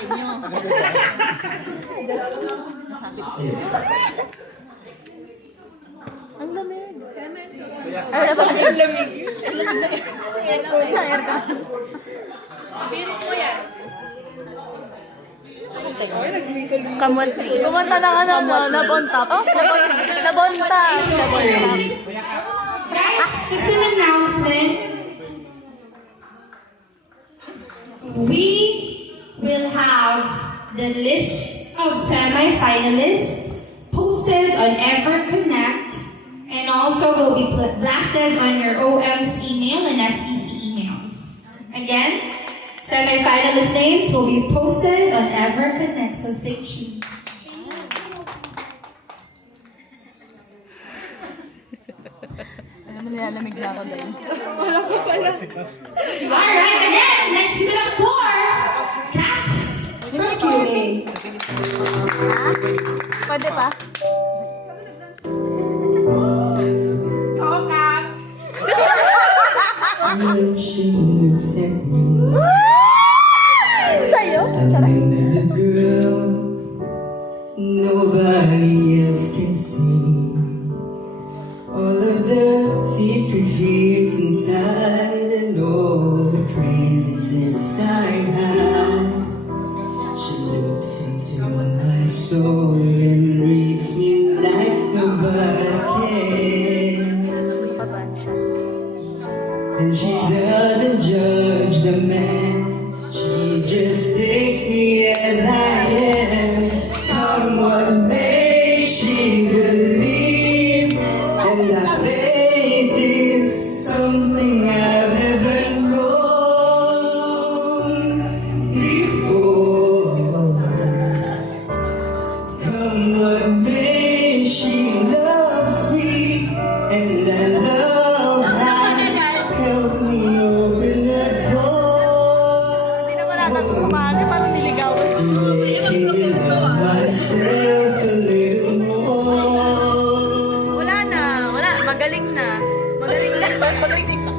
sa inyo. Nasabi ko sa inyo. Ang lamig. Ay, ang lamig. Aircon na, aircon. Pirit mo yan. Kamot. Kumanta ng ano, no? Nabontap. Oh, nabontap. Guys, just an announcement. We will have the list of semi-finalists posted on EverConnect and also will be blasted on your OM's email and SBC emails. Again, semi-finalist names will be posted on EverConnect, so stay tuned. Alam mo, nilalamig na ako dahil. Alright, again, let's give it up for Caps from QA. Pwede pa? Sa'yo? The girl nobody else can see. All of the secret fears inside and all the craziness I hide. She looks into my soul and reads me like nobody can. And she doesn't judge the man, she just takes me as I am. Come what may, she believes, and our faith is something I've never known before. Come what may, she loves me, and I love has helped me open the door. Hindi naman natin ito sumali, parang niligawan. Making myself a little more. Wala na, wala. Magaling na. Magaling na. Magaling na isa. Oh,